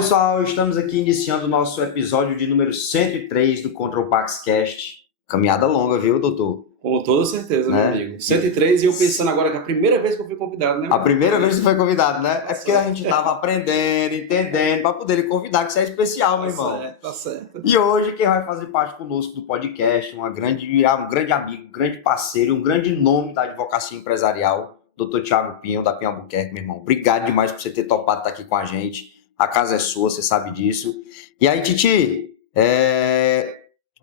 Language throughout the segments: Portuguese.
Pessoal, estamos aqui iniciando o nosso episódio de número 103 do Control Pax Cast. Caminhada longa, viu, doutor? Com toda certeza, Né? meu amigo. 103 e eu pensando agora que é a primeira vez que eu fui convidado, né? A primeira vez que você foi convidado, né? É porque a gente estava aprendendo, entendendo, para poder lhe convidar, que isso é especial, meu irmão. Tá certo. E hoje quem vai fazer parte conosco do podcast, um grande amigo, um grande parceiro, um grande nome da advocacia empresarial, doutor Thiago Pinho, da Pinho Albuquerque, meu irmão. Obrigado demais por você ter topado estar aqui com a gente. A casa é sua, você sabe disso. E aí, Titi,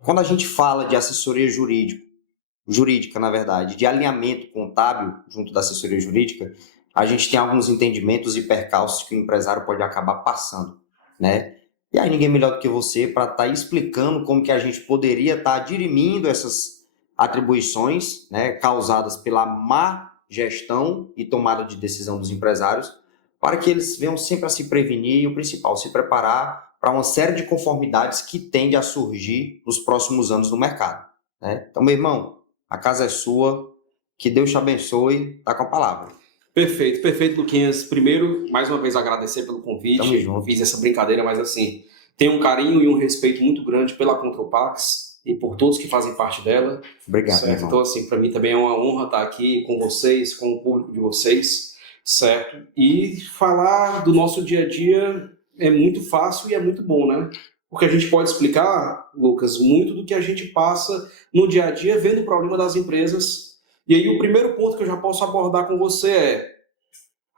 quando a gente fala de assessoria jurídica, na verdade, de alinhamento contábil junto da assessoria jurídica, a gente tem alguns entendimentos e percalços que o empresário pode acabar passando, né? E aí ninguém melhor do que você para estar explicando como que a gente poderia estar dirimindo essas atribuições, né, causadas pela má gestão e tomada de decisão dos empresários, para que eles venham sempre a se prevenir e, o principal, se preparar para uma série de conformidades que tende a surgir nos próximos anos no mercado, né? Então, meu irmão, a casa é sua, que Deus te abençoe, tá com a palavra. Perfeito, Luquinhas. Primeiro, mais uma vez, agradecer pelo convite. Tamo junto. Fiz essa brincadeira, mas assim, tenho um carinho e um respeito muito grande pela Control Pax e por todos que fazem parte dela. Obrigado, Certo? irmão. Então, assim, para mim também é uma honra estar aqui com vocês, com o público de vocês, certo? E falar do nosso dia a dia é muito fácil e é muito bom, né? Porque a gente pode explicar, Lucas, muito do que a gente passa no dia a dia vendo o problema das empresas. E aí o primeiro ponto que eu já posso abordar com você é: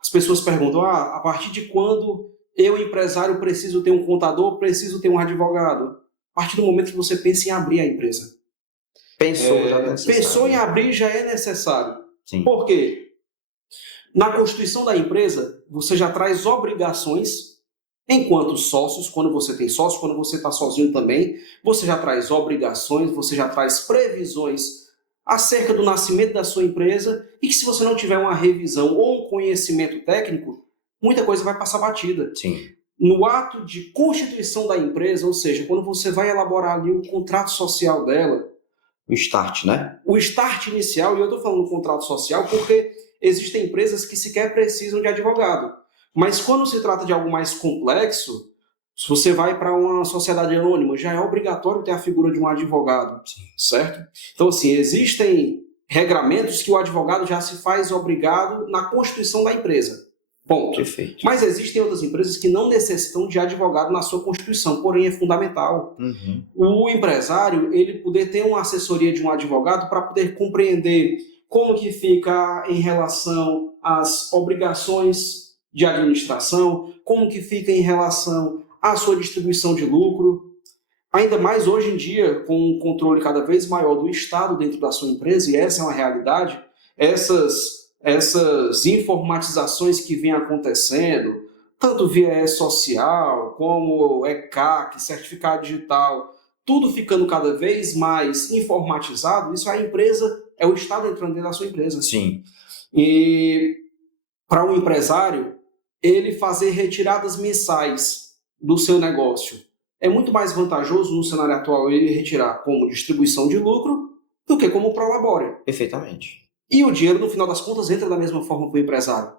as pessoas perguntam, a partir de quando eu, empresário, preciso ter um contador, preciso ter um advogado? A partir do momento que você pensa em abrir a empresa. Pensou em abrir, já é necessário. Sim. Por quê? Na constituição da empresa, você já traz obrigações. Enquanto sócios, quando você tem sócio, quando você está sozinho também, você já traz obrigações, você já traz previsões acerca do nascimento da sua empresa e que, se você não tiver uma revisão ou um conhecimento técnico, muita coisa vai passar batida. Sim. No ato de constituição da empresa, ou seja, quando você vai elaborar ali o contrato social dela, O start, né? o start inicial, e eu estou falando contrato social porque existem empresas que sequer precisam de advogado. Mas quando se trata de algo mais complexo, se você vai para uma sociedade anônima, já é obrigatório ter a figura de um advogado, certo? Então, assim, existem regramentos que o advogado já se faz obrigado na constituição da empresa. Ponto. Perfeito. Mas existem outras empresas que não necessitam de advogado na sua constituição, porém é fundamental. Uhum. O empresário, ele poder ter uma assessoria de um advogado para poder compreender como que fica em relação às obrigações de administração, como que fica em relação à sua distribuição de lucro. Ainda mais hoje em dia, com um controle cada vez maior do Estado dentro da sua empresa, e essa é uma realidade, essas informatizações que vêm acontecendo, tanto via social, como ECAC, certificado digital, tudo ficando cada vez mais informatizado, isso é a empresa, é o Estado entrando dentro da sua empresa. Sim. E para um empresário, ele fazer retiradas mensais do seu negócio é muito mais vantajoso no cenário atual ele retirar como distribuição de lucro do que como prolabore. Perfeitamente. E o dinheiro, no final das contas, entra da mesma forma para o empresário.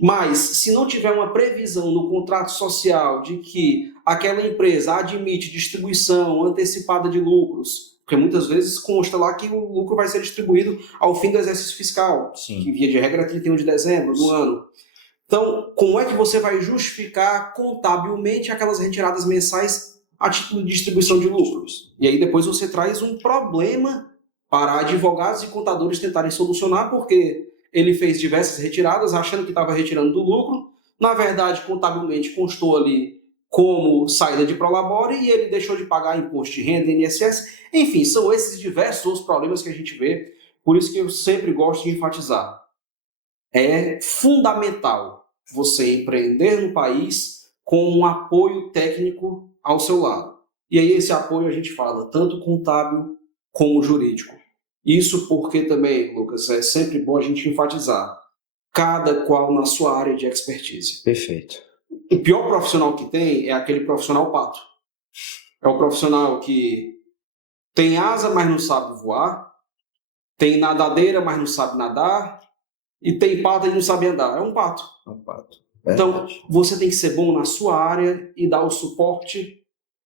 Mas, se não tiver uma previsão no contrato social de que aquela empresa admite distribuição antecipada de lucros, porque muitas vezes consta lá que o lucro vai ser distribuído ao fim do exercício fiscal, Sim. que via de regra é 31 de dezembro do ano. Então, como é que você vai justificar contabilmente aquelas retiradas mensais a título de distribuição de lucros? E aí depois você traz um problema para advogados e contadores tentarem solucionar, porque ele fez diversas retiradas achando que estava retirando do lucro, na verdade, contabilmente constou ali como saída de prolabore e ele deixou de pagar imposto de renda, INSS. Enfim, são esses diversos os problemas que a gente vê, por isso que eu sempre gosto de enfatizar. É fundamental você empreender no país com um apoio técnico ao seu lado. E aí esse apoio a gente fala tanto contábil como jurídico. Isso porque também, Lucas, é sempre bom a gente enfatizar, cada qual na sua área de expertise. Perfeito. O pior profissional que tem é aquele profissional pato. É o profissional que tem asa, mas não sabe voar, tem nadadeira, mas não sabe nadar, e tem pata e não sabe andar. É um pato. É um pato. Então, você tem que ser bom na sua área e dar o suporte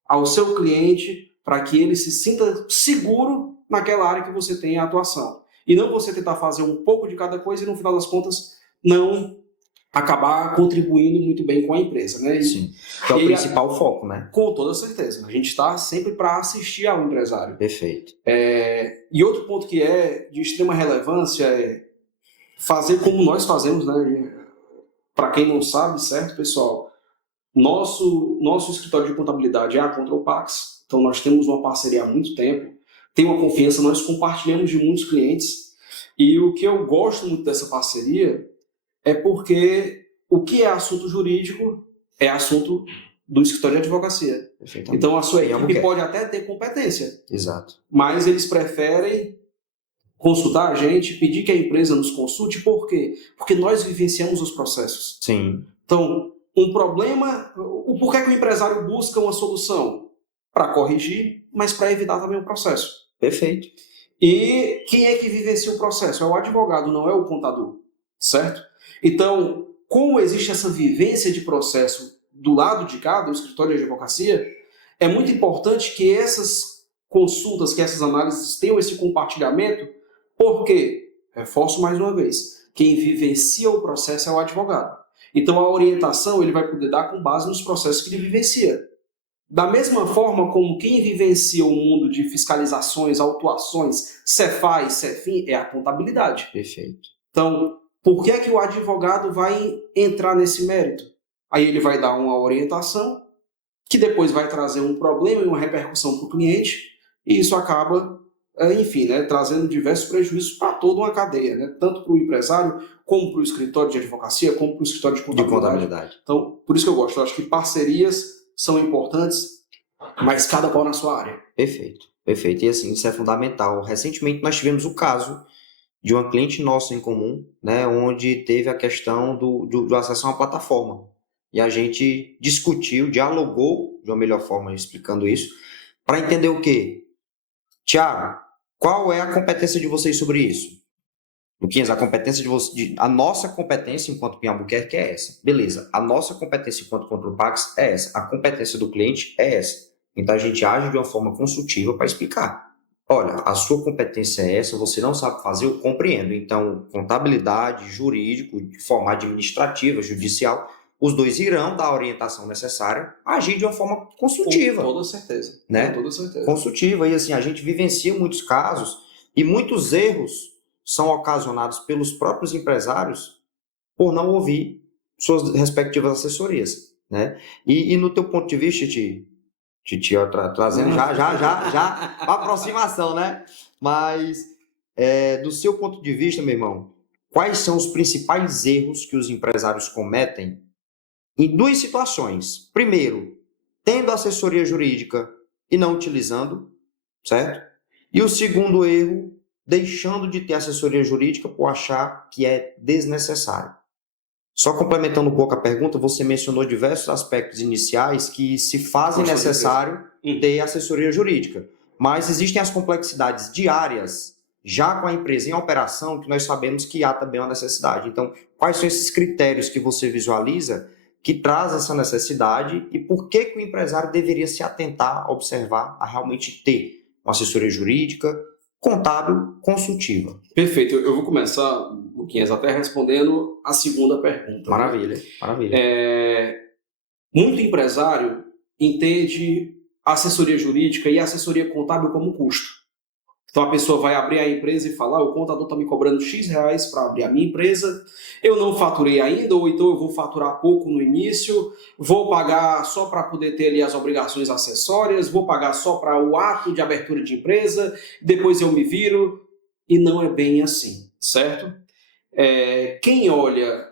ao seu cliente para que ele se sinta seguro naquela área que você tem a atuação. E não você tentar fazer um pouco de cada coisa e, no final das contas, não acabar contribuindo muito bem com a empresa, né? Sim, que é o principal foco, né? Com toda certeza. A gente está sempre para assistir ao empresário. Perfeito. E outro ponto que é de extrema relevância é fazer como nós fazemos, né? Para quem não sabe, certo, pessoal? Nosso escritório de contabilidade é a Control Pax, então nós temos uma parceria há muito tempo, tem uma confiança, nós compartilhamos de muitos clientes, e o que eu gosto muito dessa parceria é porque o que é assunto jurídico é assunto do escritório de advocacia. Então a sua equipe pode até ter competência. Exato. Mas eles preferem consultar a gente, pedir que a empresa nos consulte, por quê? Porque nós vivenciamos os processos. Sim. Então, um problema, o porquê que o empresário busca uma solução? Para corrigir, mas para evitar também o processo. Perfeito. E quem é que vivencia o processo? É o advogado, não é o contador, certo? Então, como existe essa vivência de processo do lado de cá, do escritório de advocacia, é muito importante que essas consultas, que essas análises tenham esse compartilhamento, porque, reforço mais uma vez, quem vivencia o processo é o advogado. Então, a orientação ele vai poder dar com base nos processos que ele vivencia. Da mesma forma como quem vivencia o mundo de fiscalizações, autuações, Cefaz, Cefim, é a contabilidade. Perfeito. Então, por que é que o advogado vai entrar nesse mérito? Aí ele vai dar uma orientação, que depois vai trazer um problema e uma repercussão para o cliente, e isso acaba, enfim, né, trazendo diversos prejuízos para toda uma cadeia, né, tanto para o empresário, como para o escritório de advocacia, como para o escritório de contabilidade. Então, por isso que eu gosto. Eu acho que parcerias são importantes, mas cada qual na sua área. Perfeito, perfeito. E assim, isso é fundamental. Recentemente nós tivemos o caso de uma cliente nossa em comum, né, onde teve a questão do acesso a uma plataforma. E a gente discutiu, dialogou de uma melhor forma explicando isso, para entender o quê? Tiago, qual é a competência de vocês sobre isso? Luquinhas, a competência a nossa competência enquanto PIN Albuquerque é essa. Beleza, a nossa competência enquanto Control Pax é essa. A competência do cliente é essa. Então a gente age de uma forma consultiva para explicar. Olha, a sua competência é essa, você não sabe fazer, eu compreendo. Então, contabilidade, jurídico, de forma administrativa, judicial, os dois irão dar a orientação necessária, agir de uma forma consultiva. Com toda certeza. Né? Com toda certeza. Consultiva. E assim, a gente vivencia muitos casos e muitos erros são ocasionados pelos próprios empresários por não ouvir suas respectivas assessorias, né? E no teu ponto de vista, Titi, trazendo já a aproximação, né? Mas do seu ponto de vista, meu irmão, quais são os principais erros que os empresários cometem em duas situações? Primeiro, tendo assessoria jurídica e não utilizando, certo? E o segundo erro, deixando de ter assessoria jurídica por achar que é desnecessário. Só complementando um pouco a pergunta, você mencionou diversos aspectos iniciais que se fazem necessário ter assessoria jurídica, mas existem as complexidades diárias, já com a empresa em operação, que nós sabemos que há também uma necessidade. Então, quais são esses critérios que você visualiza que traz essa necessidade e por que o empresário deveria se atentar, observar, a realmente ter uma assessoria jurídica, contábil, consultiva? Perfeito. Eu vou começar, Luquinhas, até respondendo a segunda pergunta. Maravilha, né? Maravilha. Muito empresário entende a assessoria jurídica e a assessoria contábil como custo. Então a pessoa vai abrir a empresa e falar, o contador está me cobrando X reais para abrir a minha empresa, eu não faturei ainda, ou então eu vou faturar pouco no início, vou pagar só para poder ter ali as obrigações acessórias, vou pagar só para o ato de abertura de empresa, depois eu me viro, e não é bem assim, certo? Quem olha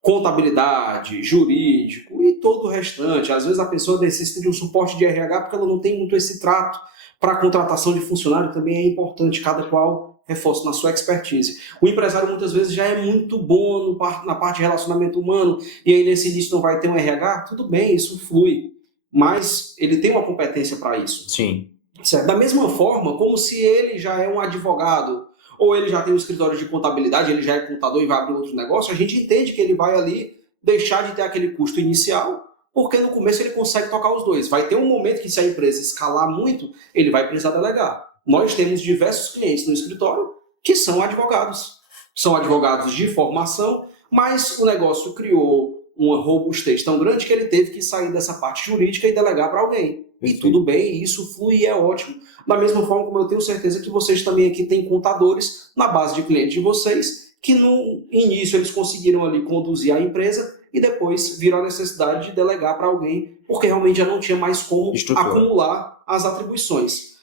contabilidade, jurídico e todo o restante, às vezes a pessoa necessita de um suporte de RH porque ela não tem muito esse trato. Para a contratação de funcionário também é importante, cada qual reforça na sua expertise. O empresário muitas vezes já é muito bom na parte de relacionamento humano e aí nesse início não vai ter um RH, tudo bem, isso flui, mas ele tem uma competência para isso. Sim. Certo? Da mesma forma, como se ele já é um advogado ou ele já tem um escritório de contabilidade, ele já é contador e vai abrir outro negócio, a gente entende que ele vai ali deixar de ter aquele custo inicial, porque no começo ele consegue tocar os dois. Vai ter um momento que, se a empresa escalar muito, ele vai precisar delegar. Nós temos diversos clientes no escritório que são advogados. São advogados de formação, mas o negócio criou uma robustez tão grande que ele teve que sair dessa parte jurídica e delegar para alguém. E tudo bem, isso flui e é ótimo. Da mesma forma como eu tenho certeza que vocês também aqui têm contadores na base de clientes de vocês, que no início eles conseguiram ali conduzir a empresa e depois viram a necessidade de delegar para alguém, porque realmente já não tinha mais como acumular as atribuições.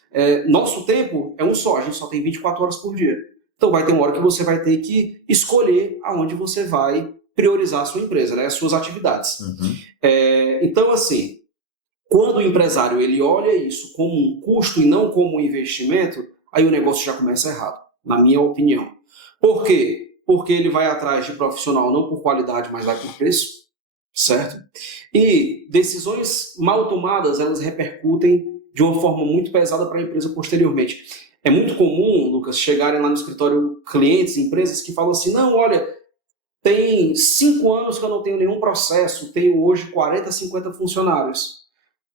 Nosso tempo é um só, a gente só tem 24 horas por dia. Então vai ter uma hora que você vai ter que escolher aonde você vai priorizar a sua empresa, né, as suas atividades. Então, assim, quando o empresário ele olha isso como um custo e não como um investimento, aí o negócio já começa errado, na minha opinião. Por quê? Porque ele vai atrás de profissional não por qualidade, mas vai por preço, certo? E decisões mal tomadas, elas repercutem de uma forma muito pesada para a empresa posteriormente. É muito comum, Lucas, chegarem lá no escritório clientes, empresas que falam assim, não, olha, tem 5 anos que eu não tenho nenhum processo, tenho hoje 40, 50 funcionários.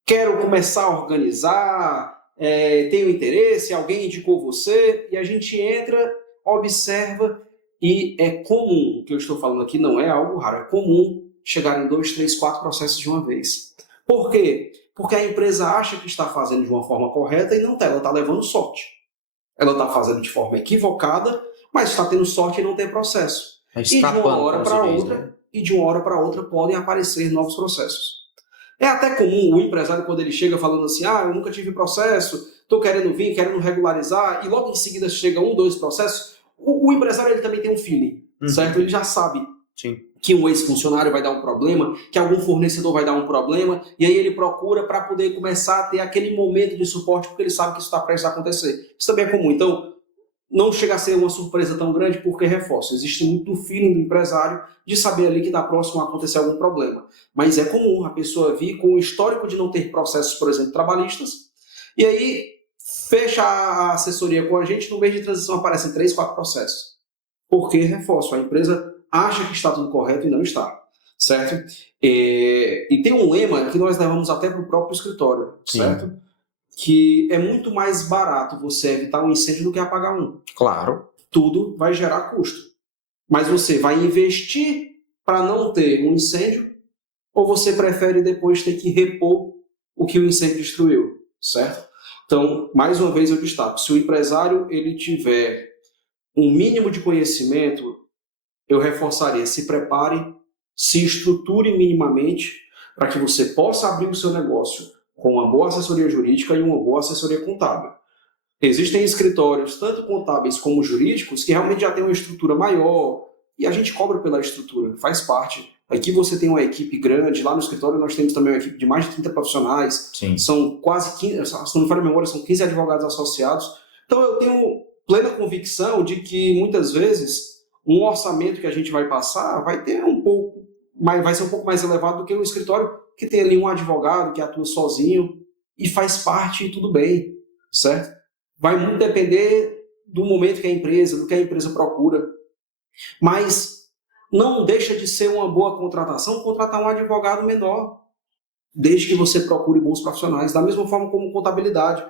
Quero começar a organizar, tenho interesse, alguém indicou você, e a gente entra, observa, e é comum, o que eu estou falando aqui não é algo raro, é comum chegar em 2, 3, 4 processos de uma vez. Por quê? Porque a empresa acha que está fazendo de uma forma correta e não está, ela está levando sorte. Ela está fazendo de forma equivocada, mas está tendo sorte em não ter processo. E de uma hora para outra, podem aparecer novos processos. É até comum o empresário, quando ele chega falando assim, eu nunca tive processo, estou querendo vir, querendo regularizar, e logo em seguida chega 1, 2 processos, o empresário ele também tem um feeling, certo? Ele já sabe que um ex-funcionário vai dar um problema, que algum fornecedor vai dar um problema, e aí ele procura para poder começar a ter aquele momento de suporte, porque ele sabe que isso está prestes a acontecer. Isso também é comum. Então, não chega a ser uma surpresa tão grande porque reforço. Existe muito feeling do empresário de saber ali que está próximo a acontecer algum problema. Mas é comum a pessoa vir com o histórico de não ter processos, por exemplo, trabalhistas, e aí fecha a assessoria com a gente, no mês de transição aparecem 3, 4 processos. Porque, reforço, a empresa acha que está tudo correto e não está, certo? E tem um lema que nós levamos até para o próprio escritório, certo? Que é muito mais barato você evitar um incêndio do que apagar um. Claro. Tudo vai gerar custo. Mas você vai investir para não ter um incêndio ou você prefere depois ter que repor o que o incêndio destruiu, certo? Então, mais uma vez eu destaco, se o empresário ele tiver um mínimo de conhecimento, eu reforçaria, se prepare, se estruture minimamente para que você possa abrir o seu negócio com uma boa assessoria jurídica e uma boa assessoria contábil. Existem escritórios, tanto contábeis como jurídicos, que realmente já têm uma estrutura maior e a gente cobra pela estrutura, faz parte. Aqui você tem uma equipe grande, lá no escritório nós temos também uma equipe de mais de 30 profissionais, são quase 15, se não me falha a memória, são 15 advogados associados. Então eu tenho plena convicção de que muitas vezes um orçamento que a gente vai passar vai ser um pouco mais elevado do que um escritório que tem ali um advogado que atua sozinho e faz parte e tudo bem, certo? Vai muito depender do momento que a empresa, do que a empresa procura. Mas não deixa de ser uma boa contratação contratar um advogado menor, desde que você procure bons profissionais. Da mesma forma como contabilidade.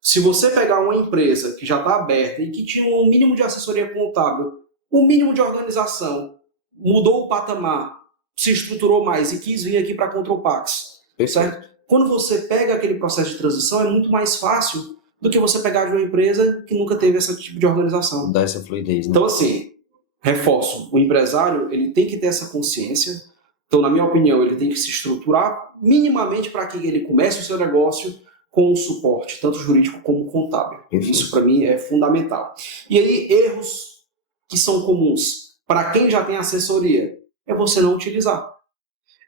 Se você pegar uma empresa que já está aberta e que tinha um mínimo de assessoria contábil, um mínimo de organização, mudou o patamar, se estruturou mais e quis vir aqui para a Contropax, certo? Quando você pega aquele processo de transição, é muito mais fácil do que você pegar de uma empresa que nunca teve esse tipo de organização. Dá essa fluidez, né? Então, assim, reforço, o empresário ele tem que ter essa consciência. Então, na minha opinião, ele tem que se estruturar minimamente para que ele comece o seu negócio com um suporte, tanto jurídico como contábil. Isso, para mim, é fundamental. E aí, erros que são comuns para quem já tem assessoria é você não utilizar.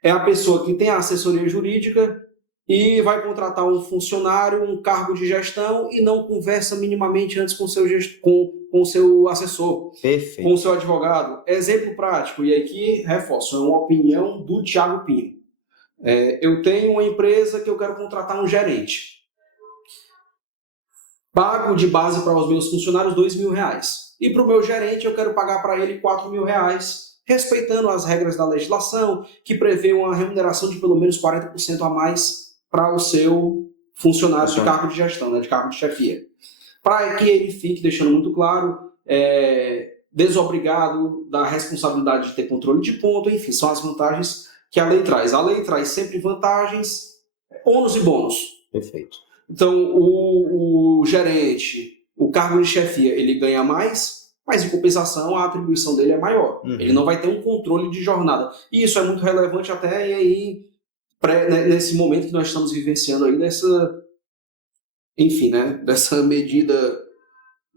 É a pessoa que tem a assessoria jurídica e vai contratar um funcionário, um cargo de gestão e não conversa minimamente antes com o seu assessor, com o seu advogado. Exemplo prático, e aqui reforço, é uma opinião do Thiago Pinho. Eu tenho uma empresa que eu quero contratar um gerente. Pago de base para os meus funcionários R$2.000. E para o meu gerente eu quero pagar para ele R$4.000 respeitando as regras da legislação, que prevê uma remuneração de pelo menos 40% a mais para o seu funcionário de cargo de gestão, né, de cargo de chefia. Para que ele fique deixando muito claro, desobrigado da responsabilidade de ter controle de ponto, enfim, são as vantagens que a lei traz. A lei traz sempre vantagens, ônus e bônus. Perfeito. Então, o gerente, o cargo de chefia, ele ganha mais, mas em compensação a atribuição dele é maior. Ele não vai ter um controle de jornada. E isso é muito relevante até aí, nesse momento que nós estamos vivenciando aí, dessa medida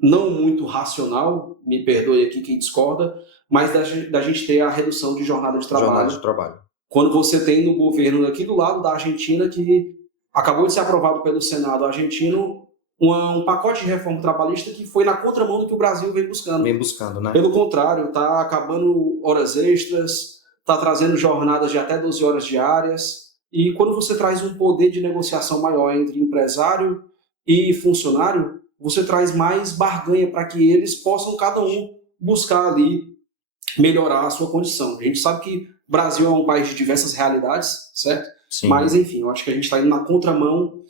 não muito racional, me perdoe aqui quem discorda, mas da gente ter a redução de jornada de trabalho. Quando você tem no governo aqui do lado da Argentina, que acabou de ser aprovado pelo Senado argentino, um pacote de reforma trabalhista que foi na contramão do que o Brasil vem buscando. Né? Pelo contrário, está acabando horas extras, está trazendo jornadas de até 12 horas diárias, e quando você traz um poder de negociação maior entre empresário e funcionário, você traz mais barganha para que eles possam, cada um, buscar ali melhorar a sua condição. A gente sabe que o Brasil é um país de diversas realidades, certo? Sim. Mas, enfim, eu acho que a gente está indo na contramão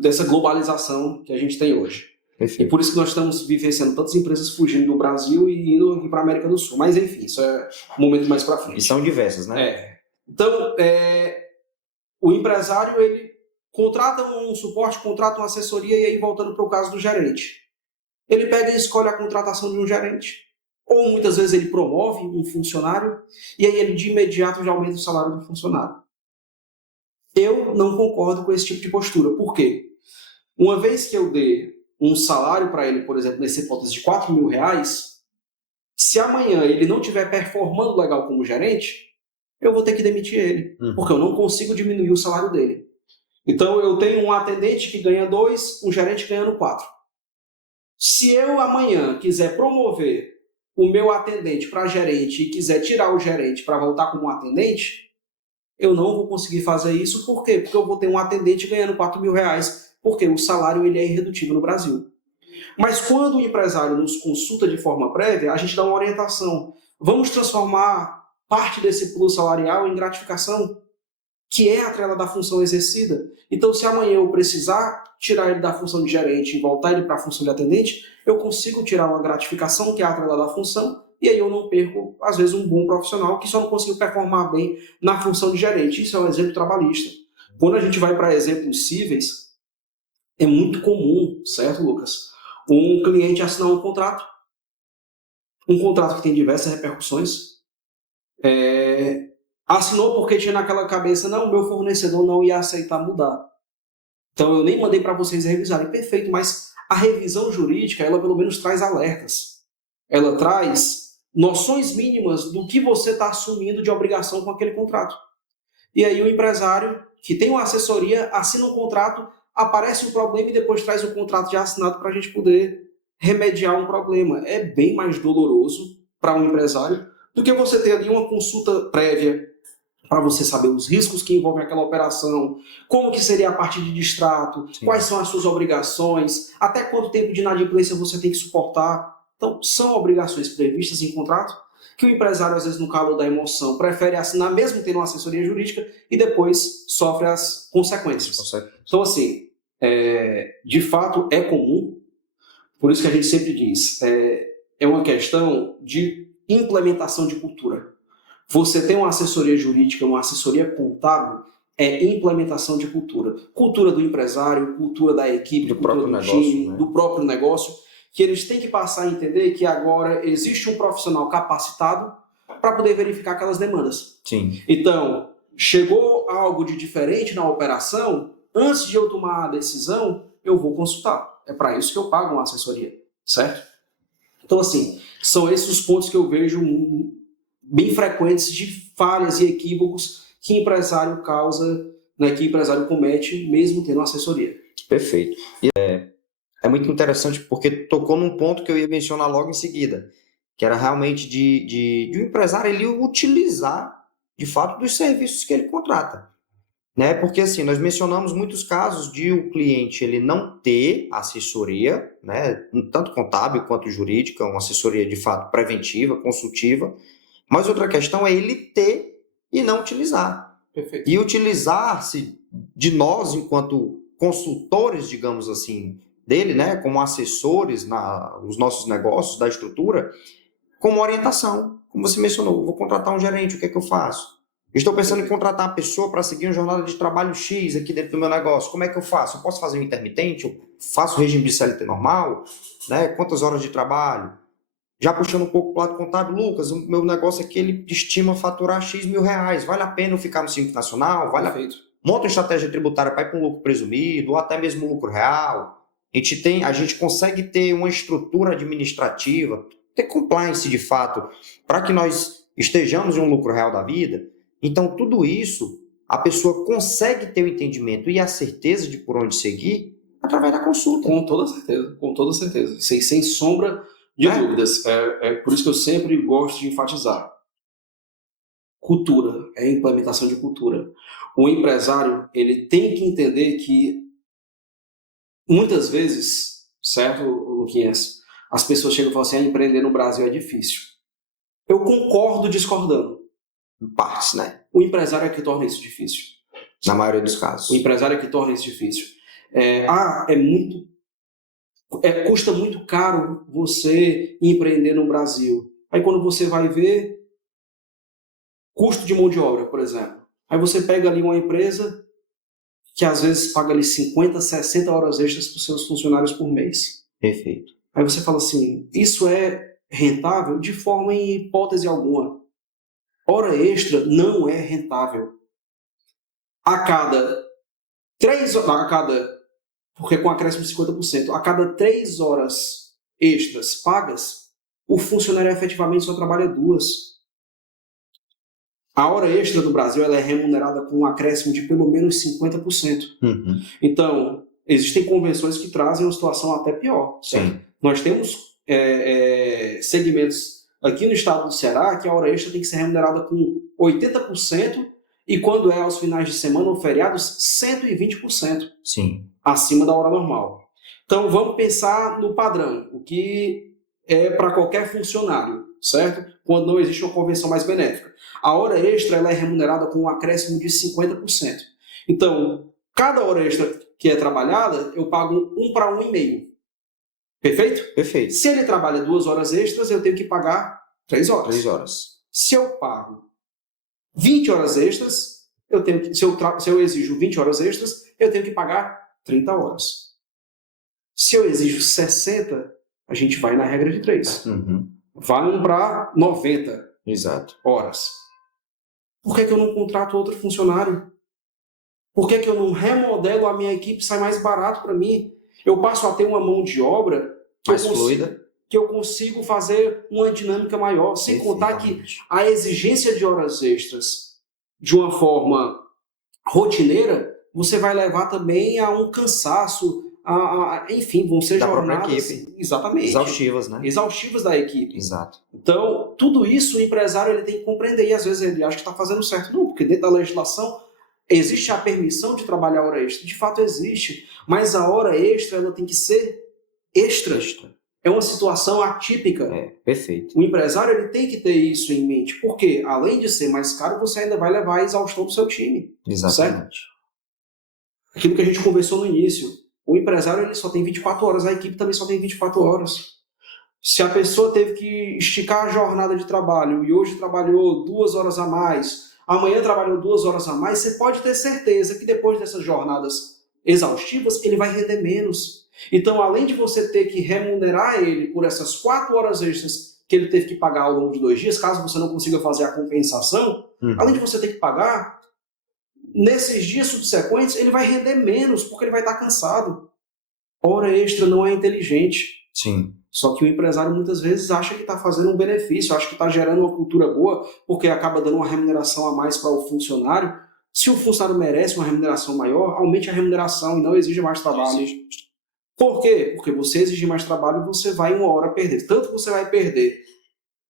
dessa globalização que a gente tem hoje. Perfeito. E por isso que nós estamos vivenciando tantas empresas fugindo do Brasil e indo aqui para a América do Sul. Mas, enfim, isso é um momento mais para frente. E são diversas, né? Então, o empresário, ele contrata um suporte, contrata uma assessoria, e aí voltando para o caso do gerente. Ele pega e escolhe a contratação de um gerente. Ou muitas vezes ele promove um funcionário e aí ele de imediato já aumenta o salário do funcionário. Eu não concordo com esse tipo de postura. Por quê? Uma vez que eu dê um salário para ele, por exemplo, nessa hipótese de R$4.000, se amanhã ele não estiver performando legal como gerente, eu vou ter que demitir ele, porque eu não consigo diminuir o salário dele. Então eu tenho um atendente que ganha 2, um gerente ganhando 4. Se eu amanhã quiser promover o meu atendente para gerente e quiser tirar o gerente para voltar como atendente, eu não vou conseguir fazer isso. Por quê? Porque eu vou ter um atendente ganhando R$4.000, porque o salário ele é irredutível no Brasil. Mas quando o empresário nos consulta de forma prévia, a gente dá uma orientação. Vamos transformar parte desse plus salarial em gratificação, que é atrelada da função exercida. Então, se amanhã eu precisar tirar ele da função de gerente e voltar ele para a função de atendente, eu consigo tirar uma gratificação que é atrelada da função, e aí eu não perco, às vezes, um bom profissional que só não conseguiu performar bem na função de gerente. Isso é um exemplo trabalhista. Quando a gente vai para exemplos cíveis, é muito comum, certo, Lucas? Um cliente assinar um contrato que tem diversas repercussões, assinou porque tinha naquela cabeça, não, o meu fornecedor não ia aceitar mudar. Então eu nem mandei para vocês revisarem. Perfeito, mas a revisão jurídica, ela pelo menos traz alertas. Ela traz noções mínimas do que você está assumindo de obrigação com aquele contrato. E aí o empresário, que tem uma assessoria, assina um contrato, aparece um problema e depois traz o contrato já assinado para a gente poder remediar um problema. É bem mais doloroso para um empresário do que você ter ali uma consulta prévia para você saber os riscos que envolvem aquela operação, como que seria a parte de distrato, sim, quais são as suas obrigações, até quanto tempo de inadimplência você tem que suportar. Então, são obrigações previstas em contrato que o empresário, às vezes, no calor da emoção, prefere assinar mesmo tendo uma assessoria jurídica e depois sofre as consequências. Então, assim, de fato, é comum, por isso que a gente sempre diz, é uma questão de implementação de cultura. Você tem uma assessoria jurídica, uma assessoria contábil, é implementação de cultura. Cultura do empresário, cultura da equipe, do cultura próprio do negócio, time, né? do próprio negócio, que eles têm que passar a entender que agora existe um profissional capacitado para poder verificar aquelas demandas. Sim. Então, chegou algo de diferente na operação, antes de eu tomar a decisão, eu vou consultar. É para isso que eu pago uma assessoria, certo? Então, assim, são esses os pontos que eu vejo bem frequentes de falhas e equívocos que empresário causa, né, que empresário comete, mesmo tendo assessoria. Perfeito. E é muito interessante porque tocou num ponto que eu ia mencionar logo em seguida, que era realmente de o empresário ele utilizar, de fato, dos serviços que ele contrata. né? Porque assim, nós mencionamos muitos casos de o cliente ele não ter assessoria, né? Tanto contábil quanto jurídica, uma assessoria de fato preventiva, consultiva. Mas outra questão é ele ter e não utilizar. Perfeito. E utilizar-se de nós enquanto consultores, digamos assim, dele, né? Como assessores nos nossos negócios, da estrutura, como orientação. Como você mencionou, vou contratar um gerente, o que é que eu faço? Estou pensando em contratar uma pessoa para seguir uma jornada de trabalho X aqui dentro do meu negócio. Como é que eu faço? Eu posso fazer um intermitente? Eu faço regime de CLT normal? Né? Quantas horas de trabalho? Já puxando um pouco para o lado contábil, Lucas, o meu negócio aqui, ele estima faturar X mil reais. Vale a pena eu ficar no Simples Nacional? Perfeito. Monta uma estratégia tributária para ir para um lucro presumido, ou até mesmo um lucro real. A gente consegue ter uma estrutura administrativa, ter compliance de fato, para que nós estejamos em um lucro real da vida. Então, tudo isso, a pessoa consegue ter o entendimento e a certeza de por onde seguir através da consulta. Com toda certeza. Sem sombra de dúvidas. É por isso que eu sempre gosto de enfatizar. Cultura, é implementação de cultura. O empresário, ele tem que entender que muitas vezes, certo, Luquinhas, as pessoas chegam e falam assim, empreender no Brasil é difícil. Eu concordo discordando. Em partes, né? O empresário é que torna isso difícil. Na maioria dos casos. O empresário é que torna isso difícil. Custa muito caro você empreender no Brasil. Aí quando você vai ver custo de mão de obra, por exemplo. Aí você pega ali uma empresa que às vezes paga ali 50, 60 horas extras para os seus funcionários por mês. Perfeito. Aí você fala assim, isso é rentável? De forma em hipótese alguma. Hora extra não é rentável. Porque com acréscimo de 50%, a cada 3 horas extras pagas, o funcionário efetivamente só trabalha 2. A hora extra do Brasil ela é remunerada com um acréscimo de pelo menos 50%. Uhum. Então, existem convenções que trazem uma situação até pior. Certo? Nós temos segmentos aqui no estado do Ceará que a hora extra tem que ser remunerada com 80% e quando é aos finais de semana ou feriados, 120%. Sim. Acima da hora normal. Então, vamos pensar no padrão, o que é para qualquer funcionário, certo? Quando não existe uma convenção mais benéfica. A hora extra ela é remunerada com um acréscimo de 50%. Então, cada hora extra que é trabalhada, eu pago 1 para 1,5. Perfeito? Perfeito. Se ele trabalha 2 horas extras, eu tenho que pagar 3 horas. 3 horas. Se eu pago 20 horas extras, se eu exijo 20 horas extras, eu tenho que pagar 30 horas. Se eu exijo 60, a gente vai na regra de 3. Uhum. Vai para 90 Exato. horas. Por que eu não contrato outro funcionário? Por que eu não remodelo a minha equipe e sai mais barato para mim? Eu passo a ter uma mão de obra mais fluida, que eu consigo fazer uma dinâmica maior, sem contar que a exigência de horas extras de uma forma rotineira, você vai levar também a um cansaço, enfim, vão ser jornadas exatamente exaustivas, né? Exaustivas da equipe. Exato. Então, tudo isso o empresário ele tem que compreender, e às vezes ele acha que está fazendo certo. Não, porque dentro da legislação existe a permissão de trabalhar hora extra. De fato existe, mas a hora extra ela tem que ser extra. É uma situação atípica. Perfeito. O empresário ele tem que ter isso em mente, porque além de ser mais caro, você ainda vai levar a exaustão do seu time. Exatamente. Certo? Aquilo que a gente conversou no início, o empresário ele só tem 24 horas, a equipe também só tem 24 horas. Se a pessoa teve que esticar a jornada de trabalho e hoje trabalhou 2 horas a mais, amanhã trabalhou 2 horas a mais, você pode ter certeza que depois dessas jornadas exaustivas, ele vai render menos. Então, além de você ter que remunerar ele por essas 4 horas extras que ele teve que pagar ao longo de 2 dias, caso você não consiga fazer a compensação, além de você ter que pagar, nesses dias subsequentes, ele vai render menos, porque ele vai estar cansado. Hora extra não é inteligente. Sim. Só que o empresário muitas vezes acha que está fazendo um benefício, acha que está gerando uma cultura boa, porque acaba dando uma remuneração a mais para o funcionário. Se o funcionário merece uma remuneração maior, aumente a remuneração e não exija mais trabalho. Por quê? Porque você exigir mais trabalho, você vai uma hora perder. Tanto você vai perder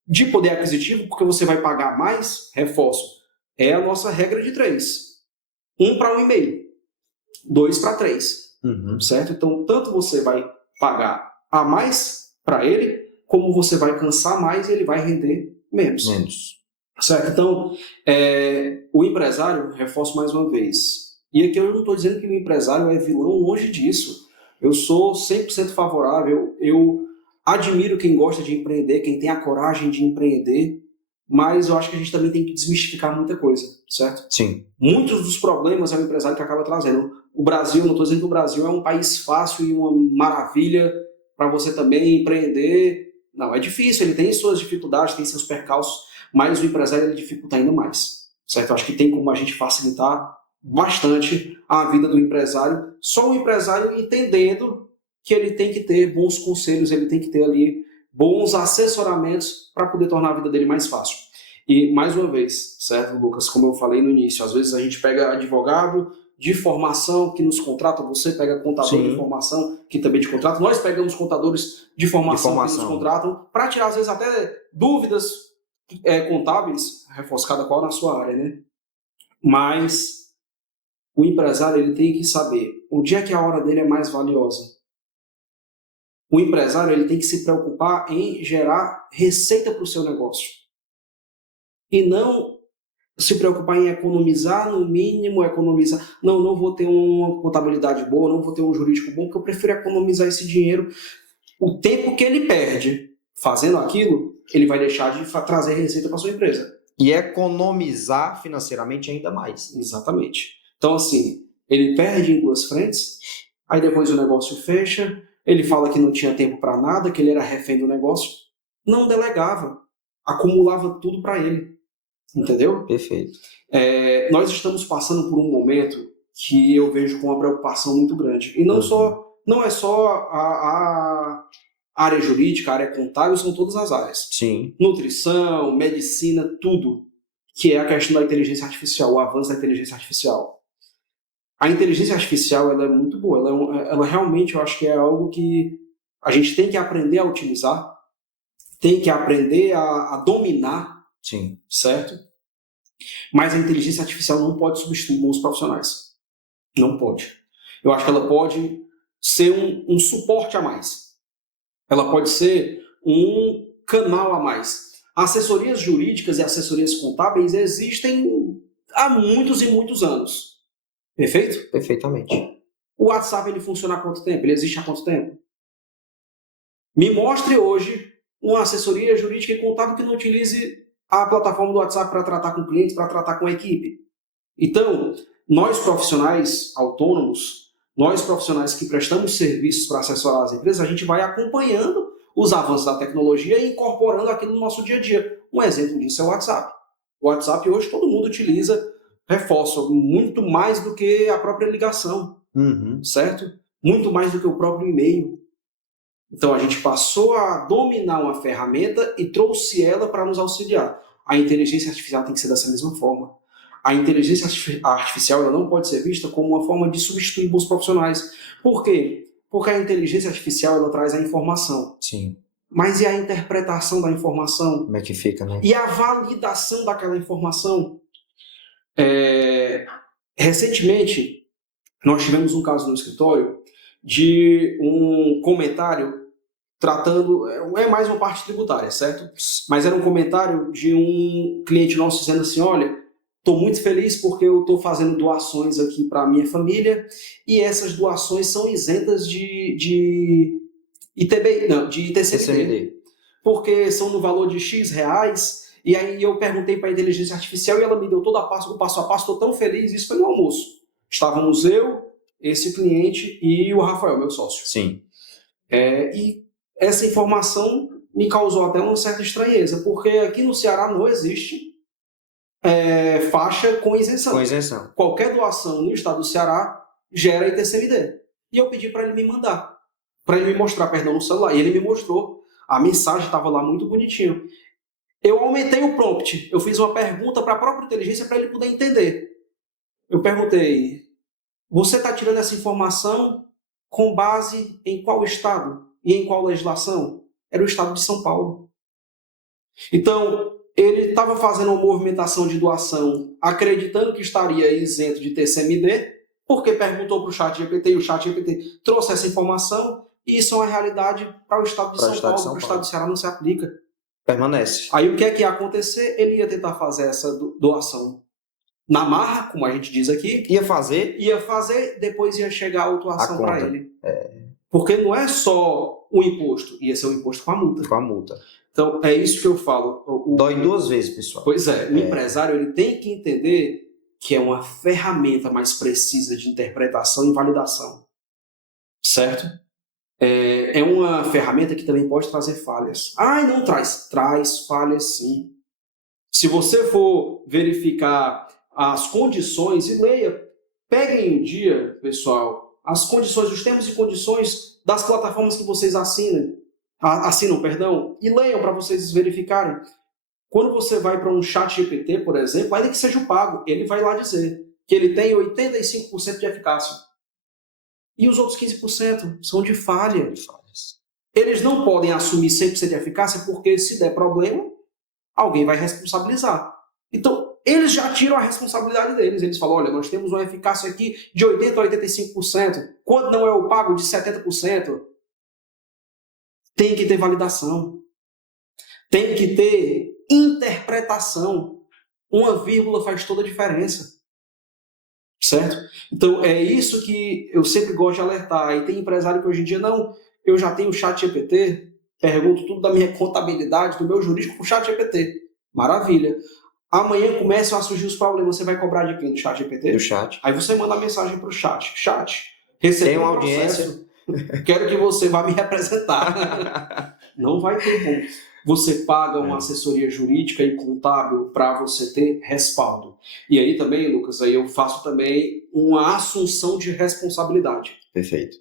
de poder aquisitivo, porque você vai pagar mais, reforço. É a nossa regra de 3. 1 para 1,5, 2 para 3, Uhum. certo? Então, tanto você vai pagar a mais para ele, como você vai cansar mais e ele vai render menos. Certo? Então, o empresário, reforço mais uma vez, e aqui eu não estou dizendo que o empresário é vilão, longe disso. Eu sou 100% favorável, eu admiro quem gosta de empreender, quem tem a coragem de empreender, mas eu acho que a gente também tem que desmistificar muita coisa, certo? Sim. Muitos dos problemas é o empresário que acaba trazendo. O Brasil, não estou dizendo que o Brasil é um país fácil e uma maravilha para você também empreender. Não, é difícil, ele tem suas dificuldades, tem seus percalços, mas o empresário ele dificulta ainda mais, certo? Eu acho que tem como a gente facilitar bastante a vida do empresário, só o empresário entendendo que ele tem que ter bons conselhos, ele tem que ter ali bons assessoramentos para poder tornar a vida dele mais fácil. E, mais uma vez, certo, Lucas, como eu falei no início, às vezes a gente pega advogado de formação que nos contrata, você pega contador de formação que também te contrata, nós pegamos contadores de formação que nos contratam para tirar, às vezes, até dúvidas contábeis, reforço cada qual na sua área, né? Mas o empresário ele tem que saber onde é que a hora dele é mais valiosa. O empresário ele tem que se preocupar em gerar receita para o seu negócio. E não se preocupar em economizar, no mínimo economizar. Não vou ter uma contabilidade boa, não vou ter um jurídico bom, porque eu prefiro economizar esse dinheiro. O tempo que ele perde fazendo aquilo, ele vai deixar de trazer receita para sua empresa. E economizar financeiramente ainda mais. Exatamente. Então, assim, ele perde em duas frentes, aí depois o negócio fecha, ele fala que não tinha tempo para nada, que ele era refém do negócio, não delegava, acumulava tudo para ele. Entendeu? Perfeito. Nós estamos passando por um momento que eu vejo com uma preocupação muito grande. E não é só a área jurídica, a área contábil, são todas as áreas. Sim. Nutrição, medicina, tudo. Que é a questão da inteligência artificial, o avanço da inteligência artificial. A inteligência artificial ela é muito boa. Ela realmente, eu acho que é algo que a gente tem que aprender a utilizar, tem que aprender a dominar. Sim. Certo? Mas a inteligência artificial não pode substituir bons profissionais. Não pode. Eu acho que ela pode ser um suporte a mais. Ela pode ser um canal a mais. Assessorias jurídicas e assessorias contábeis existem há muitos e muitos anos. Perfeito? Perfeitamente. O WhatsApp ele funciona há quanto tempo? Ele existe há quanto tempo? Me mostre hoje uma assessoria jurídica e contábil que não utilize a plataforma do WhatsApp para tratar com clientes, para tratar com a equipe. Então, nós profissionais autônomos, nós profissionais que prestamos serviços para assessorar as empresas, a gente vai acompanhando os avanços da tecnologia e incorporando aquilo no nosso dia a dia. Um exemplo disso é o WhatsApp. O WhatsApp hoje todo mundo utiliza, reforço, muito mais do que a própria ligação, certo? Muito mais do que o próprio e-mail. Então, a gente passou a dominar uma ferramenta e trouxe ela para nos auxiliar. A inteligência artificial tem que ser dessa mesma forma. A inteligência artificial ela não pode ser vista como uma forma de substituir bons profissionais. Por quê? Porque a inteligência artificial ela traz a informação. Sim. Mas e a interpretação da informação? Como é que fica, né? E a validação daquela informação? Recentemente, nós tivemos um caso no escritório de um comentário tratando, é mais uma parte tributária, certo? Mas era um comentário de um cliente nosso dizendo assim, olha, estou muito feliz porque eu estou fazendo doações aqui para a minha família e essas doações são isentas de ITCMD. Porque são no valor de X reais. E aí eu perguntei para a inteligência artificial e ela me deu todo o passo a passo. Estou tão feliz, isso foi no almoço. Estávamos eu, esse cliente e o Rafael, meu sócio. Sim. E essa informação me causou até uma certa estranheza, porque aqui no Ceará não existe faixa com isenção. Com isenção. Qualquer doação no estado do Ceará gera ITCMD. E eu pedi para ele me mandar, para ele me mostrar, no celular. E ele me mostrou. A mensagem estava lá muito bonitinho. Eu aumentei o prompt. Eu fiz uma pergunta para a própria inteligência para ele poder entender. Eu perguntei, você está tirando essa informação com base em qual estado? E em qual legislação? Era o estado de São Paulo. Então, Ele estava fazendo uma movimentação de doação, acreditando que estaria isento de TCMD, porque perguntou para o ChatGPT e o ChatGPT trouxe essa informação, e isso é uma realidade para o estado de São Paulo, para o estado do Ceará não se aplica. Permanece. Aí o que é que ia acontecer? Ele ia tentar fazer essa doação na marra, como a gente diz aqui. Ia fazer, depois ia chegar a autuação para ele. É. Porque não é só o imposto, ia ser o imposto com a multa. Com a multa. Então, é isso que eu falo. Dói duas vezes, pessoal. Pois é, o empresário ele tem que entender que é uma ferramenta mais precisa de interpretação e validação. Certo? É uma ferramenta que também pode trazer falhas. Não traz. Traz falhas, sim. Se você for verificar as condições, e leia, peguem um dia, pessoal, as condições, os termos e condições das plataformas que vocês assinam, e leiam para vocês verificarem. Quando você vai para um ChatGPT, por exemplo, ainda que seja o pago, ele vai lá dizer que ele tem 85% de eficácia. E os outros 15% são de falha. Eles não podem assumir 100% de eficácia porque, se der problema, alguém vai responsabilizar. Então, eles já tiram a responsabilidade deles. Eles falam, olha, nós temos uma eficácia aqui de 80% a 85%. Quando não é o pago de 70%, tem que ter validação. Tem que ter interpretação. Uma vírgula faz toda a diferença. Certo? Então, é isso que eu sempre gosto de alertar. E tem empresário que hoje em dia, não, eu já tenho o ChatGPT, pergunto tudo da minha contabilidade, do meu jurídico para o ChatGPT. Maravilha. Amanhã começam a surgir os problemas. Você vai cobrar de quem? Do ChatGPT? Do chat. Aí você manda a mensagem para o chat. Chat, recebi uma um audiência. Quero que você vá me representar. Não vai ter como. Você paga uma assessoria jurídica e contábil para você ter respaldo. E aí também, Lucas, aí eu faço também uma assunção de responsabilidade. Perfeito.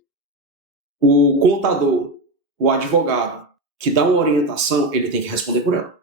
O contador, o advogado, que dá uma orientação, ele tem que responder por ela.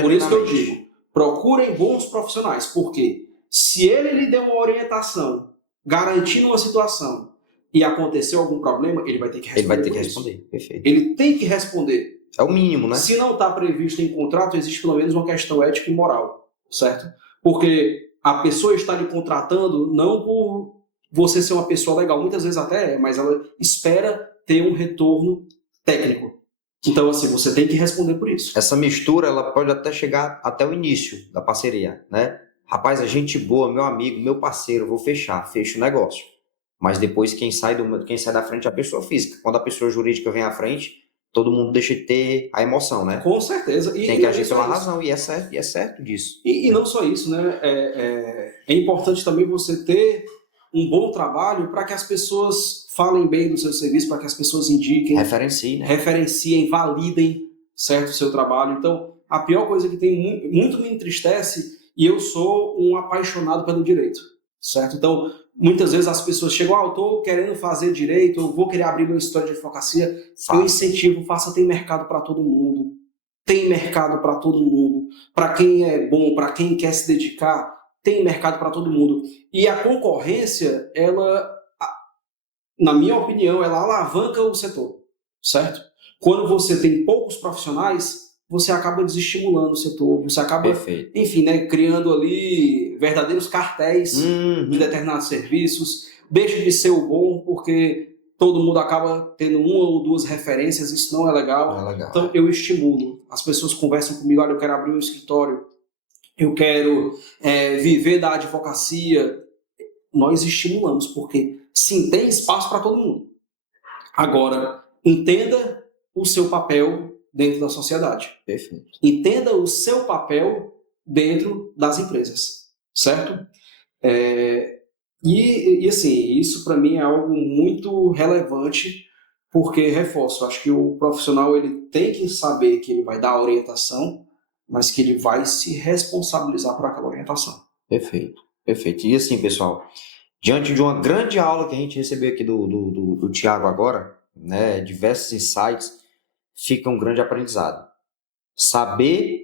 Por isso que eu digo, procurem bons profissionais, porque se ele lhe deu uma orientação garantindo uma situação e aconteceu algum problema, ele vai ter que responder. Ele vai ter que responder, perfeito. Ele tem que responder. É o mínimo, né? Se não está previsto em contrato, existe pelo menos uma questão ética e moral, certo? Porque a pessoa está lhe contratando não por você ser uma pessoa legal, muitas vezes até é, mas ela espera ter um retorno técnico. Então, assim, você tem que responder por isso. Essa mistura, ela pode até chegar até o início da parceria, né? Rapaz, a gente boa, meu amigo, meu parceiro, vou fecho o negócio. Mas depois quem sai da frente é a pessoa física. Quando a pessoa jurídica vem à frente, todo mundo deixa de ter a emoção, né? Com certeza. Tem que agir pela razão, e é certo disso. E não só isso, né? É importante também você ter um bom trabalho para que as pessoas falem bem do seu serviço, para que as pessoas indiquem, referenciem, validem, certo, o seu trabalho. Então, a pior coisa que tem, muito me entristece, e eu sou um apaixonado pelo direito, certo? Então, muitas vezes as pessoas chegam, eu estou querendo fazer direito, eu vou querer abrir meu escritório de advocacia. Eu incentivo, tem mercado para todo mundo. Tem mercado para todo mundo. Para quem é bom, para quem quer se dedicar, tem mercado para todo mundo. E a concorrência, ela, na minha opinião, ela alavanca o setor, certo? Quando você tem poucos profissionais, você acaba desestimulando o setor, você acaba, enfim, né, criando ali verdadeiros cartéis de determinados serviços, deixa de ser o bom, porque todo mundo acaba tendo uma ou duas referências, isso não é legal. Não é legal. Então, eu estimulo. As pessoas conversam comigo, olha, eu quero abrir um escritório, eu quero viver da advocacia. Nós estimulamos, porque sim, tem espaço para todo mundo. Agora, entenda o seu papel dentro da sociedade. Perfeito. Entenda o seu papel dentro das empresas, certo? E assim, isso para mim é algo muito relevante, porque, reforço, acho que o profissional ele tem que saber que ele vai dar a orientação, mas que ele vai se responsabilizar por aquela orientação. Perfeito. E assim, pessoal, diante de uma grande aula que a gente recebeu aqui do Thiago agora, né, diversos insights, fica um grande aprendizado. Saber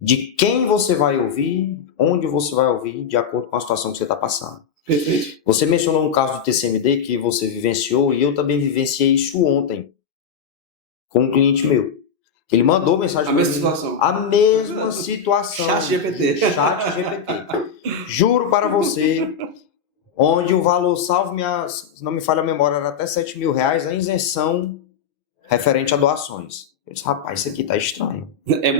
de quem você vai ouvir, onde você vai ouvir, de acordo com a situação que você está passando. Perfeito. Você mencionou um caso do TCMD que você vivenciou, e eu também vivenciei isso ontem com um cliente meu. Ele mandou mensagem A pra mesma mim. situação. A mesma situação. Chat GPT. Chat GPT. Juro para você, onde o valor, se não me falha a memória, era até R$7.000, a isenção referente a doações. Eu disse, rapaz, isso aqui tá estranho.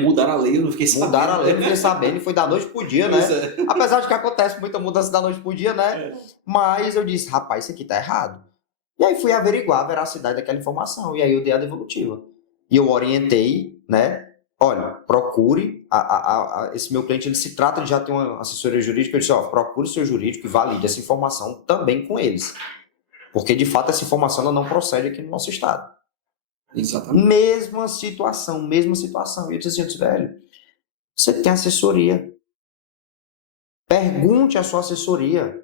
Mudar a lei, eu não fiquei sabendo. Mudaram a lei, não fiquei sabendo, e foi da noite pro dia, né? Apesar de que acontece muita mudança da noite pro dia, né? Mas eu disse, rapaz, isso aqui tá errado. E aí fui averiguar a veracidade daquela informação, e aí eu dei a devolutiva. E eu orientei, né? Olha, procure, esse meu cliente, ele se trata de já ter uma assessoria jurídica, eu disse, procure seu jurídico e valide essa informação também com eles. Porque, de fato, essa informação ela não procede aqui no nosso estado. Exatamente. Mesma situação. E eu disse assim, velho, você tem assessoria. Pergunte à sua assessoria.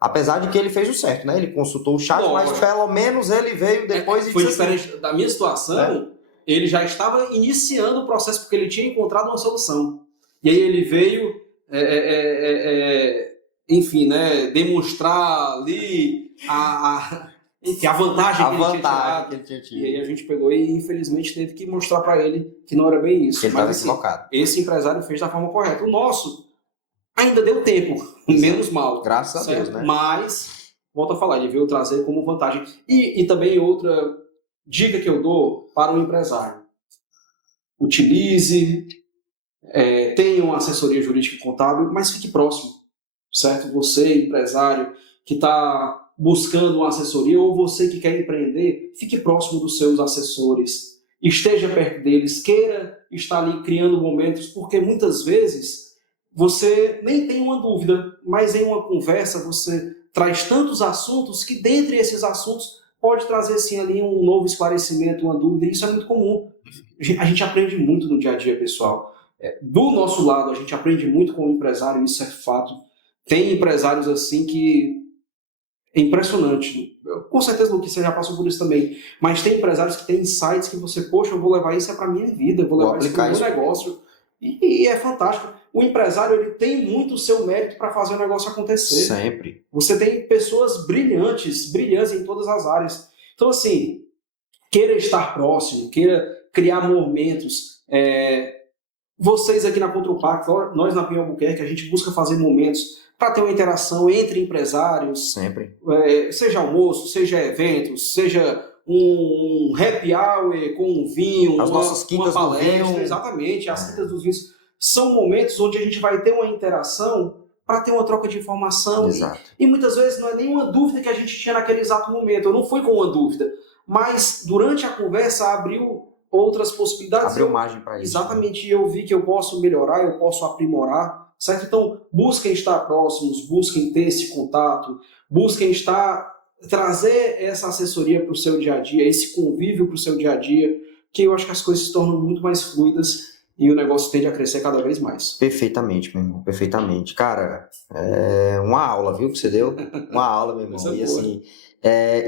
Apesar de que ele fez o certo, né? Ele consultou o chat, mas pelo menos ele veio depois e foi disse diferente assim, da minha situação. Ele já estava iniciando o processo porque ele tinha encontrado uma solução. E aí ele veio, enfim, né, demonstrar ali a vantagem que ele tinha tido. E aí a gente pegou e, infelizmente, teve que mostrar para ele que não era bem isso. Ele estava equivocado. Esse empresário fez da forma correta. O nosso ainda deu tempo, menos mal. Graças a Deus, né? Mas, volto a falar, ele veio trazer como vantagem. E também outra dica que eu dou para o empresário. Utilize, tenha uma assessoria jurídica e contábil, mas fique próximo, certo? Você, empresário, que está buscando uma assessoria, ou você que quer empreender, fique próximo dos seus assessores, esteja perto deles, queira estar ali criando momentos, porque muitas vezes você nem tem uma dúvida, mas em uma conversa você traz tantos assuntos que dentre esses assuntos pode trazer sim ali um novo esclarecimento, uma dúvida, e isso é muito comum. A gente aprende muito no dia a dia, pessoal. Do nosso lado, a gente aprende muito com o empresário, isso é fato. Tem empresários assim que é impressionante. Com certeza, Luque, você já passou por isso também. Mas tem empresários que têm insights que você, poxa, eu vou levar isso para a minha vida, eu vou levar isso para o meu negócio. E é fantástico. O empresário ele tem muito o seu mérito para fazer o negócio acontecer. Sempre. Você tem pessoas brilhantes em todas as áreas. Então, assim, queira estar próximo, queira criar momentos. Vocês aqui na Contropac, nós na Pinhão Albuquerque, a gente busca fazer momentos para ter uma interação entre empresários. Sempre. Seja almoço, seja eventos, seja um happy hour com um vinho, as nossas quintas uma palestra, do vinho. Exatamente, as quintas dos vinhos são momentos onde a gente vai ter uma interação para ter uma troca de informação. Exato. E muitas vezes não é nenhuma dúvida que a gente tinha naquele exato momento. Eu não fui com uma dúvida, mas durante a conversa abriu outras possibilidades. Abriu margem para isso. Exatamente, eu vi que eu posso melhorar, eu posso aprimorar, certo? Então, busquem estar próximos, busquem ter esse contato, busquem trazer essa assessoria para o seu dia a dia, esse convívio para o seu dia a dia, que eu acho que as coisas se tornam muito mais fluidas e o negócio tende a crescer cada vez mais. Perfeitamente, meu irmão, perfeitamente. Cara, uma aula, viu, que você deu? Uma aula, meu irmão. E assim,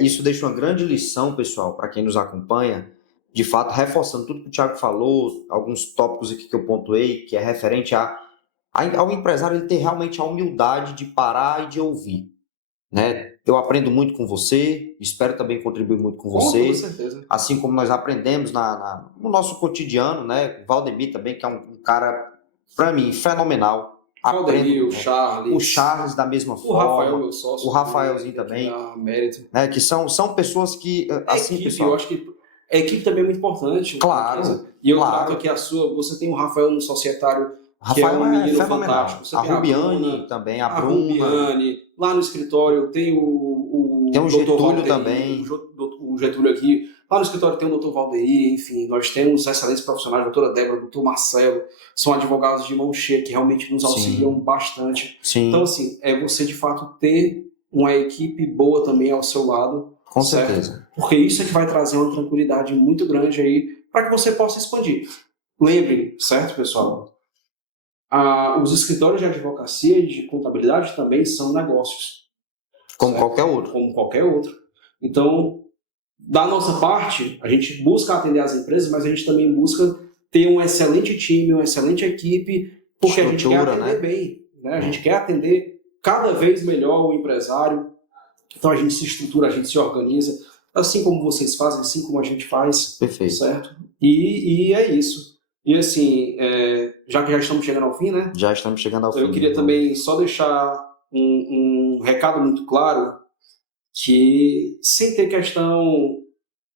isso deixa uma grande lição, pessoal, para quem nos acompanha, de fato, reforçando tudo que o Thiago falou, alguns tópicos aqui que eu pontuei, que é referente ao empresário ele ter realmente a humildade de parar e de ouvir, né? Eu aprendo muito com você, espero também contribuir muito com você. Com certeza. Assim como nós aprendemos no nosso cotidiano, né? O Valdemir também, que é um cara, para mim, fenomenal. Valdemir, o Charles da mesma forma. O Rafael, meu sócio. O Rafaelzinho também. Mérito. Que são pessoas que, assim, equipe, pessoal... Eu acho que a equipe também é muito importante. Claro. E eu trato aqui a sua. Você tem o Rafael no societário, que Rafael é um menino fenomenal. Fantástico. Você A tem Rubiane também, a Bruna. Rubiane. Lá no escritório tem tem o Getúlio Valdeir, também. O Getúlio aqui. Lá no escritório tem o Dr. Valdeir, enfim, nós temos excelentes profissionais, a doutora Débora, o Dr. Marcelo, são advogados de mão cheia que realmente nos auxiliam bastante. Sim. Então, assim, você de fato ter uma equipe boa também ao seu lado. Com certo? certeza. Porque isso é que vai trazer uma tranquilidade muito grande aí para que você possa expandir. Lembrem, certo, pessoal? Os escritórios de advocacia e de contabilidade também são negócios. Como certo? qualquer outro. Como qualquer outro. Então, da nossa parte, a gente busca atender as empresas, mas a gente também busca ter um excelente time, uma excelente equipe, porque a gente quer atender bem. Né? A gente quer atender cada vez melhor o empresário. Então a gente se estrutura, a gente se organiza, assim como vocês fazem, assim como a gente faz. Perfeito. Certo? E é isso. E assim, já que já estamos chegando ao fim, né? Já estamos chegando ao fim. Eu queria também só deixar um recado muito claro, que sem ter questão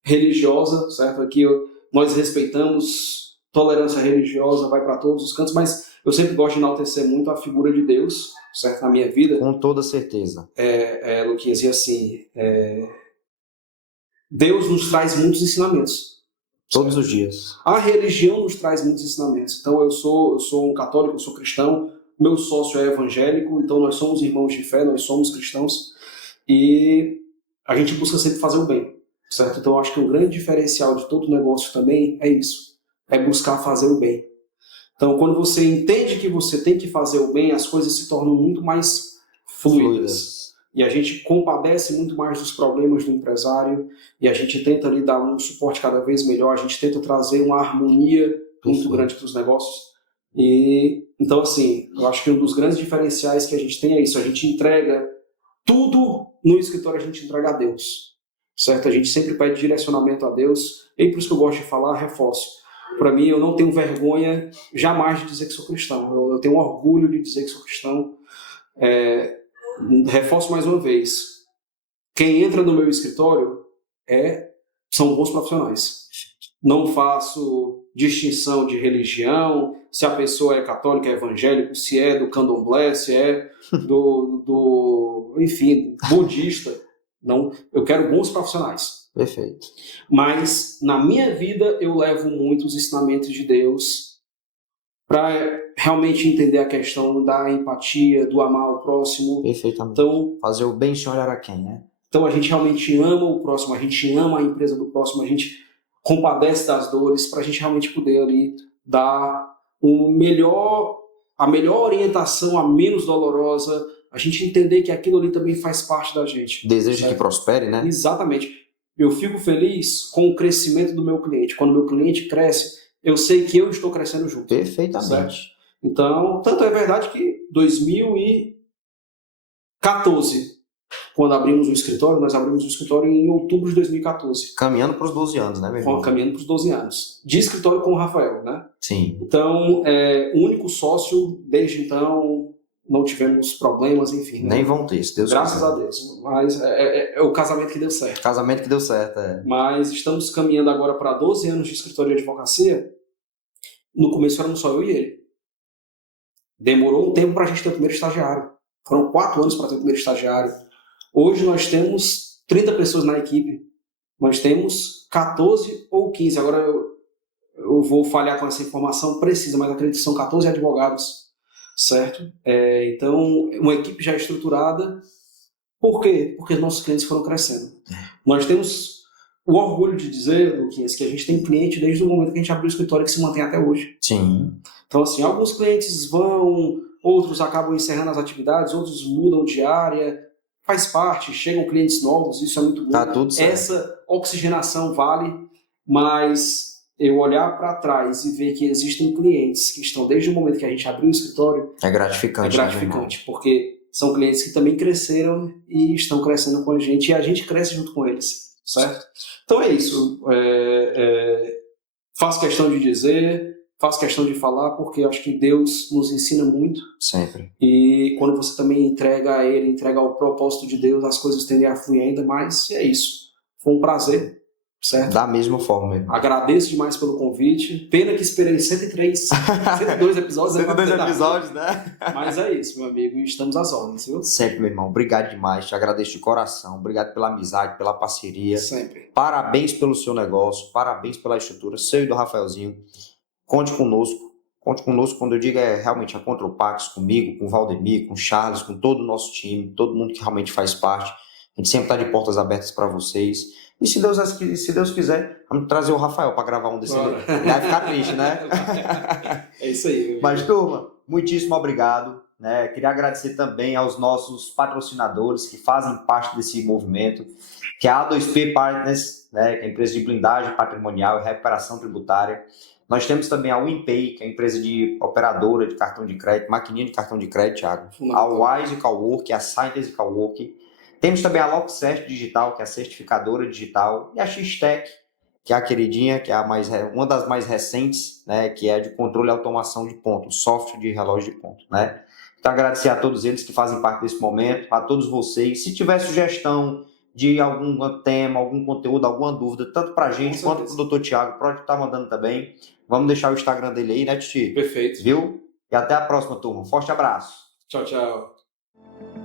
religiosa, certo? Aqui nós respeitamos, tolerância religiosa vai para todos os cantos, mas eu sempre gosto de enaltecer muito a figura de Deus, certo? Na minha vida. Com toda certeza. Luquinhas, e assim, Deus nos traz muitos ensinamentos. Todos os dias. A religião nos traz muitos ensinamentos. Então eu sou um católico, eu sou cristão, meu sócio é evangélico, então nós somos irmãos de fé, nós somos cristãos, e a gente busca sempre fazer o bem, certo? Então eu acho que um grande diferencial de todo negócio também é isso, é buscar fazer o bem. Então quando você entende que você tem que fazer o bem, as coisas se tornam muito mais fluidas. E a gente compadece muito mais dos problemas do empresário, e a gente tenta lhe dar um suporte cada vez melhor, a gente tenta trazer uma harmonia muito grande para os negócios. E então, assim, eu acho que um dos grandes diferenciais que a gente tem é isso, a gente entrega tudo no escritório, a gente entrega a Deus, certo? A gente sempre pede direcionamento a Deus, e por isso que eu gosto de falar, reforço. Para mim, eu não tenho vergonha jamais de dizer que sou cristão, eu tenho orgulho de dizer que sou cristão. Reforço mais uma vez, quem entra no meu escritório são bons profissionais. Não faço distinção de religião, se a pessoa é católica, é evangélico, se é do candomblé, se é enfim, budista. Não, eu quero bons profissionais. Perfeito. Mas na minha vida eu levo muito os ensinamentos de Deus para realmente entender a questão da empatia, do amar o próximo. Perfeitamente. Então, fazer o bem sem olhar a quem, né? Então a gente realmente ama o próximo, a gente ama a empresa do próximo, a gente compadece das dores para a gente realmente poder ali dar a melhor orientação, a menos dolorosa, a gente entender que aquilo ali também faz parte da gente. Desejo que prospere, né? Exatamente. Eu fico feliz com o crescimento do meu cliente. Quando o meu cliente cresce, eu sei que eu estou crescendo junto. Perfeitamente. Certo? Então, tanto é verdade que 2014, quando abrimos o escritório, nós abrimos o escritório em outubro de 2014. Caminhando para os 12 anos, né, meu irmão? Caminhando para os 12 anos. De escritório com o Rafael, né? Sim. Então, único sócio, desde então, não tivemos problemas, enfim. Nem vão ter, se Deus Graças quiser. a Deus. Mas é o casamento que deu certo. Casamento que deu certo, Mas estamos caminhando agora para 12 anos de escritório de advocacia. No começo éramos só eu e ele. Demorou um tempo para a gente ter o primeiro estagiário. Foram 4 anos para ter o primeiro estagiário. Hoje nós temos 30 pessoas na equipe. Nós temos 14 ou 15. Agora eu vou falhar com essa informação precisa, mas acredito que são 14 advogados, certo? Então, uma equipe já estruturada. Por quê? Porque nossos clientes foram crescendo. Nós temos o orgulho de dizer, Luquinhas, que a gente tem cliente desde o momento que a gente abriu o escritório que se mantém até hoje. Sim. Então, assim, alguns clientes vão, outros acabam encerrando as atividades, outros mudam de área, faz parte, chegam clientes novos, isso é muito bom. Tá tudo certo. Essa oxigenação vale, mas eu olhar para trás e ver que existem clientes que estão desde o momento que a gente abriu o escritório... É gratificante. É gratificante, porque são clientes que também cresceram e estão crescendo com a gente, e a gente cresce junto com eles, certo? Então é isso. Faço questão de dizer... Faço questão de falar porque eu acho que Deus nos ensina muito. Sempre. E quando você também entrega a Ele, entrega ao propósito de Deus, as coisas tendem a fluir ainda mais. E é isso. Foi um prazer, certo? Da mesma forma, mesmo. Agradeço demais pelo convite. Pena que esperei 102 episódios. 102 episódios, né? Mas é isso, meu amigo. E estamos às ordens, viu? Sempre, meu irmão. Obrigado demais. Te agradeço de coração. Obrigado pela amizade, pela parceria. Sempre. Parabéns pelo seu negócio. Parabéns pela estrutura. Seu e do Rafaelzinho. Conte conosco. Conte conosco quando eu digo realmente a Contropax, comigo, com o Valdemir, com o Charles, com todo o nosso time, todo mundo que realmente faz parte. A gente sempre está de portas abertas para vocês. E se Deus quiser, vamos trazer o Rafael para gravar um desse vídeo. Vai ficar triste, né? É isso aí. Mas, turma, muitíssimo obrigado. Né? Queria agradecer também aos nossos patrocinadores que fazem parte desse movimento, que é a A2P Partners, né? Que é a empresa de blindagem patrimonial e recuperação tributária. Nós temos também a WinPay, que é a empresa de operadora de cartão de crédito, maquininha de cartão de crédito, Thiago. A Wise Cowork, a Scientist Cowork. Temos também a LockCert Digital, que é a certificadora digital. E a X-Tech, que é a queridinha, que é uma das mais recentes, né, que é de controle e automação de ponto, software de relógio de ponto, né? Então, agradecer a todos eles que fazem parte desse momento, a todos vocês. Se tiver sugestão de algum tema, algum conteúdo, alguma dúvida, tanto para a gente quanto para o Dr. Tiago, pode estar mandando também. Vamos deixar o Instagram dele aí, né, Titi? Perfeito. Viu? E até a próxima, turma. Um forte abraço. Tchau, tchau.